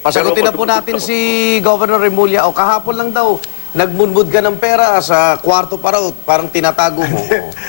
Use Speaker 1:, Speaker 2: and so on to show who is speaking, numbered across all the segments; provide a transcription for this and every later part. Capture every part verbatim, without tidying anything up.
Speaker 1: Pasagutin na po natin si Governor Remulla. O kahapon lang daw, nagmunmud ka ng pera sa kwarto pa raw. Parang tinatago mo.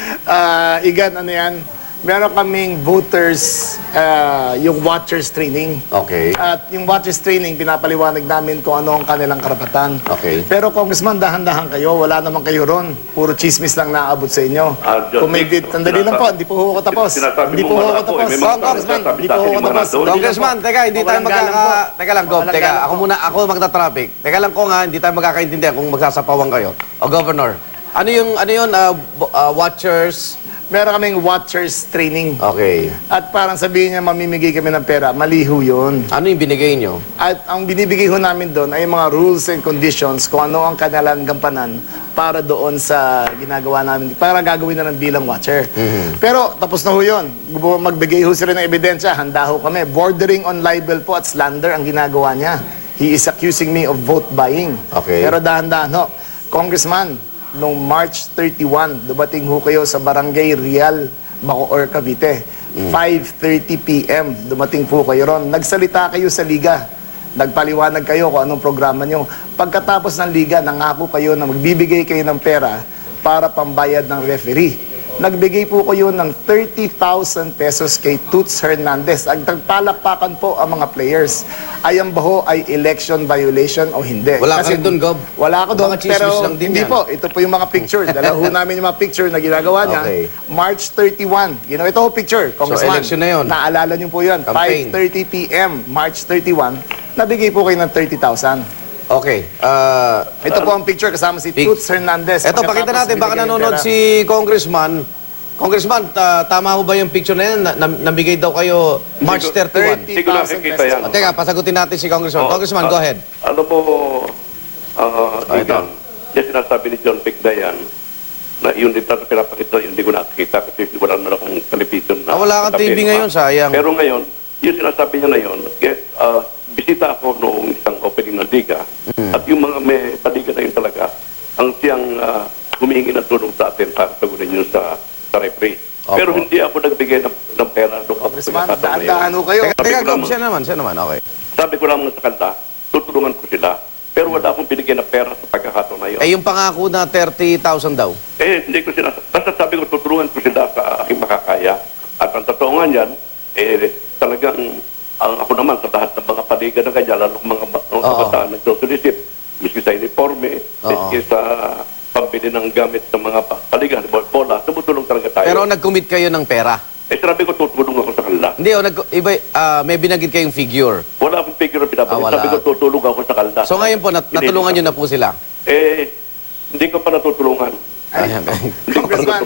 Speaker 2: Ah, Igan, ano yan? Meron kaming voters, ah, yung watchers training.
Speaker 1: Okay.
Speaker 2: At yung watchers training, pinapaliwanag namin kung ano ang kanilang karapatan.
Speaker 1: Okay.
Speaker 2: Pero Congressman, dahan-dahan kayo. Wala naman kayo ron. Puro chismis lang naabot sa inyo.
Speaker 3: Ah, John,
Speaker 2: Kung may bit, sandali lang po. Hindi po ho ako tapos.
Speaker 3: Sinasabi
Speaker 2: Hindi
Speaker 3: mo
Speaker 2: po ho
Speaker 3: wala
Speaker 2: ako
Speaker 3: po,
Speaker 2: tapos.
Speaker 3: eh. May mga
Speaker 2: Congressman,
Speaker 3: nagsasabi
Speaker 2: hindi
Speaker 3: sa
Speaker 2: po ho
Speaker 3: akin
Speaker 2: ako
Speaker 3: yung mga
Speaker 2: tapos.
Speaker 3: doon.
Speaker 1: Congressman, teka, hindi tayo
Speaker 2: Walang galang
Speaker 1: magkaka...
Speaker 2: po.
Speaker 1: Teka lang, Gov.
Speaker 2: Walang
Speaker 1: Teka,
Speaker 2: galang
Speaker 1: ako
Speaker 2: po.
Speaker 1: muna, ako magta-traffic. Teka lang ko nga, hindi tayo magkakaintindihan kung magsasapawang kayo. O, Governor, ano yung, ano yun, ah, bo- ah, watchers?
Speaker 2: Meron kaming watchers training.
Speaker 1: Okay.
Speaker 2: At parang sabihin niya, mamimigay kami ng pera. Maliho yun.
Speaker 1: Ano yung binigay nyo?
Speaker 2: At ang binibigay ho namin doon ay mga rules and conditions kung ano ang kanilang gampanan para doon sa ginagawa namin, para gagawin na ng bilang watcher. Pero tapos na ho yun. Magbigay ho sila ng ebidensya. Handa ho kami. Bordering on libel po at slander ang ginagawa niya. He is accusing me of vote buying.
Speaker 1: Okay.
Speaker 2: Pero dahan-dahan ho. Congressman, noong March thirty-first, dumating ho kayo sa Barangay Real, Bacoor, Cavite. five thirty p m dumating po kayo ron. Nagsalita kayo sa liga. Nagpaliwanag kayo kung anong programa nyo. Pagkatapos ng liga, nangako kayo na magbibigay kayo ng pera para pambayad ng referee. Nagbigay po kayo ng thirty thousand pesos kay Toots Hernandez. Ang nagpalakpakan po ang mga players. Ayan ba ho ay election violation o hindi?
Speaker 1: Wala ka rin dun, Gob.
Speaker 2: Wala ako doon,
Speaker 1: Mga chismis
Speaker 2: pero
Speaker 1: lang din
Speaker 2: hindi
Speaker 1: yan.
Speaker 2: po. Ito po yung mga picture. Dala ho namin yung mga picture na ginagawa niya.
Speaker 1: Okay.
Speaker 2: March thirty-first. You know, ito ho picture, Congressman.
Speaker 1: election na yun.
Speaker 2: Naalala niyo po yun.
Speaker 1: Campaign.
Speaker 2: five thirty p m March thirty-first. Nabigay po kayo ng thirty thousand.
Speaker 1: Okay. Ah...
Speaker 2: Ito po ang picture kasama si
Speaker 1: Pic-
Speaker 2: Toots Hernandez.
Speaker 1: Eto, pakita natin, baka
Speaker 2: Pagkatapos
Speaker 1: nanonood
Speaker 2: binigay ng
Speaker 1: si Congressman. Congressman, ta- tama ho ba yung picture na yan? Na- nam- nabigay daw kayo March thirty-first.
Speaker 3: Hindi ko nakikita yan.
Speaker 1: O, teka, pasagutin natin si Congressman.
Speaker 3: Oh,
Speaker 1: Congressman,
Speaker 3: ah,
Speaker 1: go ahead.
Speaker 3: Ano po, uh,
Speaker 1: Ah, ito.
Speaker 3: yung sinasabi ni John Pigdayan, na yun dito na pinapakita, yun hindi ko nakikita kasi wala na akong television na.
Speaker 1: Ah, wala kang T V
Speaker 3: katabi,
Speaker 1: ngayon,
Speaker 3: no?
Speaker 1: sayang.
Speaker 3: Pero ngayon, yung sinasabi niya na yun, get, uh, bisita ako noong isang opening ng liga,
Speaker 1: Mm.
Speaker 3: at yung mga may paliga na yun talaga, ang siyang uh, humihingi ng tulong sa atin para sagutin yun sa, sa referee.
Speaker 1: Opo.
Speaker 3: Pero hindi ako nagbigay ng, ng pera doon ako
Speaker 2: Congressman,
Speaker 3: pinakataon na yun.
Speaker 2: daan-daan ho kayo.
Speaker 1: Teka,
Speaker 3: Sabi
Speaker 1: teka
Speaker 3: ko
Speaker 1: Gob,
Speaker 3: naman-
Speaker 1: siya naman, siya naman, okay.
Speaker 3: Sabi ko lang sa kanta, tutulungan ko sila. Pero wala akong binigyan ng pera sa pagkakataon na yun.
Speaker 1: Eh, yung pangako na thirty thousand daw.
Speaker 3: Eh, hindi ko sinasabi. Basta sabi ko, tutulungan ko sila sa aking makakaya. At ang totoo nga yan, eh, talagang, ang ako naman sa lahat ng mga paliga na ganyan, lalo mga, mga
Speaker 1: Oo.
Speaker 3: kabataan nagsusulisit, miski sa uniforme,
Speaker 1: Oo.
Speaker 3: miski sa pambili ng gamit ng mga pa- paliga, bola, tumutulong talaga tayo.
Speaker 1: Pero nag-commit kayo ng pera.
Speaker 3: eh, sabi ko, tutulong ako sa kanila.
Speaker 1: Hindi, o, nag, iba, ah, may binagit kayong figure.
Speaker 3: Wala akong figure na
Speaker 1: Ah,
Speaker 3: pinapalik.
Speaker 1: wala.
Speaker 3: Sabi ko, tutulong ako sa kanila.
Speaker 1: So ngayon po, nat- natulungan nyo na po sila.
Speaker 3: Eh, hindi ko pa natutulungan.
Speaker 1: Ayan.
Speaker 2: Congressman.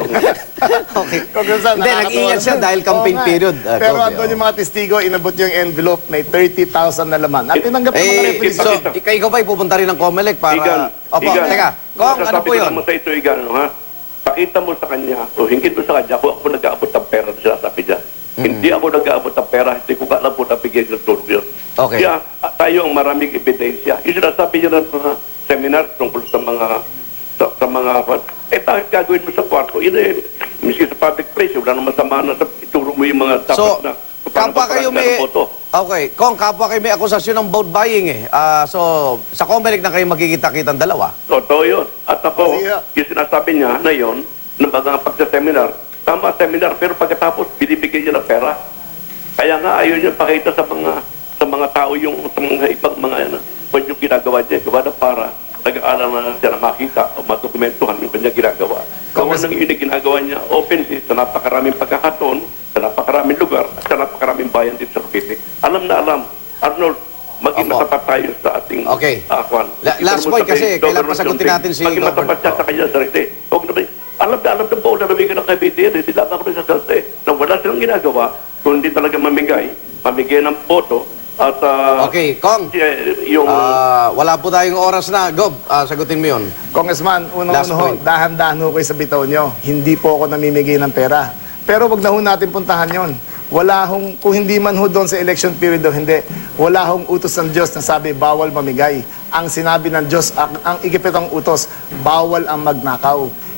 Speaker 1: Okay.
Speaker 2: Congressman,
Speaker 1: Hindi,
Speaker 2: nakakatuwa
Speaker 1: nag-iingat siya
Speaker 2: naman.
Speaker 1: dahil campaign
Speaker 2: Oo nga.
Speaker 1: period. Ah,
Speaker 2: Pero
Speaker 1: Gob,
Speaker 2: andun
Speaker 1: oh.
Speaker 2: yung mga testigo, inabot yung envelope, may thirty thousand na laman. At tinanggap ng mga
Speaker 1: Eh,
Speaker 2: referees.
Speaker 1: so, ikaw, ikaw ba pupunta rin ng COMELEC para...
Speaker 3: Igan,
Speaker 1: Opo,
Speaker 3: Igan,
Speaker 1: teka. Kong, ano
Speaker 3: masasabi
Speaker 1: po
Speaker 3: ko
Speaker 1: yun?
Speaker 3: naman sa ito, Igan, ano, ha? Pakita mo sa kanya, o hingit mo sa kanya, kung ako nag-aabot ng pera na sinasabi niya. Hindi ako nag-aabot ng pera, hindi ko alam po na bigyan ng tulong yun.
Speaker 1: Okay.
Speaker 3: Kaya ah, tayo ang maraming ebidensya. Yung sinasabi niya ng mga seminar tungkol sa mga sa, sa mga eh bakit gagawin mo sa kwarto? Yun eh, miski sa public place, wala naman sama na sa ituro mo yung mga dapat
Speaker 1: So,
Speaker 3: na
Speaker 1: kapwa kayo may... Okay, Kong, kapwa kayo may akusasyon ng vote buying eh. Ah, so, sa COMELEC na kayo magkikita-kitang dalawa.
Speaker 3: Totoo yun. At ako,
Speaker 2: Kasi, uh,
Speaker 3: yung sinasabi niya na yun, na mga pagsa-seminar, tama seminar, pero pagkatapos, binibigyan niya ng pera. Kaya nga, ayaw niya pakita sa mga sa mga tao yung sa mga ibang mga ano, kung yung ginagawa niya, gawa na para nag-aaral na siya na makita o madokumentuhan yung kanya ginagawa. Gawa nang yun yung ginagawa niya openly sa napakaraming pagkakataon, sa napakaraming lugar, at sa napakaraming bayan dito sa Cavite. Alam na alam, Arnold, maging
Speaker 1: Opo.
Speaker 3: matapat tayo sa ating
Speaker 1: Okay.
Speaker 3: akuan.
Speaker 1: La- last point kasi, kailangan pasagutin natin si
Speaker 3: Maging
Speaker 1: Governor.
Speaker 3: matapat siya sa kanya sarili. Huwag naman, alam na alam na po na namigan ng Cavite yan, hindi lang ako nagsasalte. Nang wala silang ginagawa, kung hindi talaga mamigay, mamigay ng boto, at ah,
Speaker 1: Okay, Kong.
Speaker 3: eh, yung...
Speaker 1: Ah, wala po tayong oras na. Gob, ah, sagutin mo yun.
Speaker 2: Congressman,
Speaker 1: Last
Speaker 2: unang-uno ho,
Speaker 1: point.
Speaker 2: dahan-dahan ho kayo sa bitaw nyo. Hindi po ako namimigay ng pera. Pero wag na ho natin puntahan yon. Wala hong, kung hindi man ho doon sa election period o hindi, wala hong utos ng Diyos na sabi bawal mamigay. Ang sinabi ng Diyos, ang, ang ikipitong utos, bawal ang magnakaw.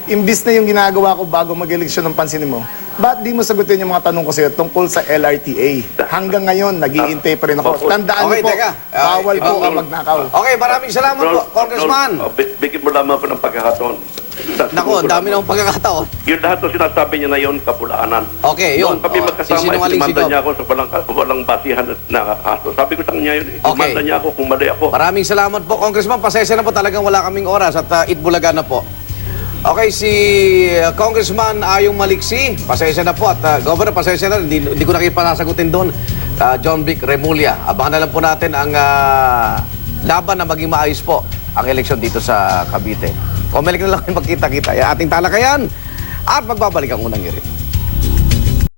Speaker 2: imbis na yung ginagawa ko bago mag-eleksyon ng pansinin mo, ba't di mo sagutin yung mga tanong ko sa'yo tungkol sa L R T A? Hanggang ngayon, nag-iintay pa rin ako. Tandaan
Speaker 1: Okay,
Speaker 2: niyo po,
Speaker 1: teka. Ah,
Speaker 2: bawal po
Speaker 1: ibang-
Speaker 2: ang magnakaw.
Speaker 1: Okay, maraming salamat po, Congressman.
Speaker 3: Oh, bi- bigyan mo lamang ako ng pagkakataon.
Speaker 1: Naku, ang dami ng pagkakataon.
Speaker 3: Yung lahat ng sinasabi niya na yun, kapulaanan.
Speaker 1: Okay, yun.
Speaker 3: Noon kami
Speaker 1: Oh,
Speaker 3: magkasama,
Speaker 1: sisinungaling
Speaker 3: isimanda
Speaker 1: si Gov.
Speaker 3: niya ako sa walang, walang basihan na kaso. Sabi ko sa kanya yun,
Speaker 1: Okay.
Speaker 3: isimanda niya ako kung mali ako.
Speaker 1: Maraming salamat po, Congressman. Pasensya na po, talagang wala kaming oras at uh, itbulaga na po. Okay, si uh, Congressman Ayong Maliksi, pasensya na po. At uh, Governor, pasensya na, hindi, hindi ko na kayo panasagutin doon. Uh, John Vic Remulla, abangan na lang po natin ang uh, laban na maging maayos po ang eleksyon dito sa Cavite. Kumilig na lang kayo magkita-kita. Yung ating talakayan at magbabalik ang unang irit.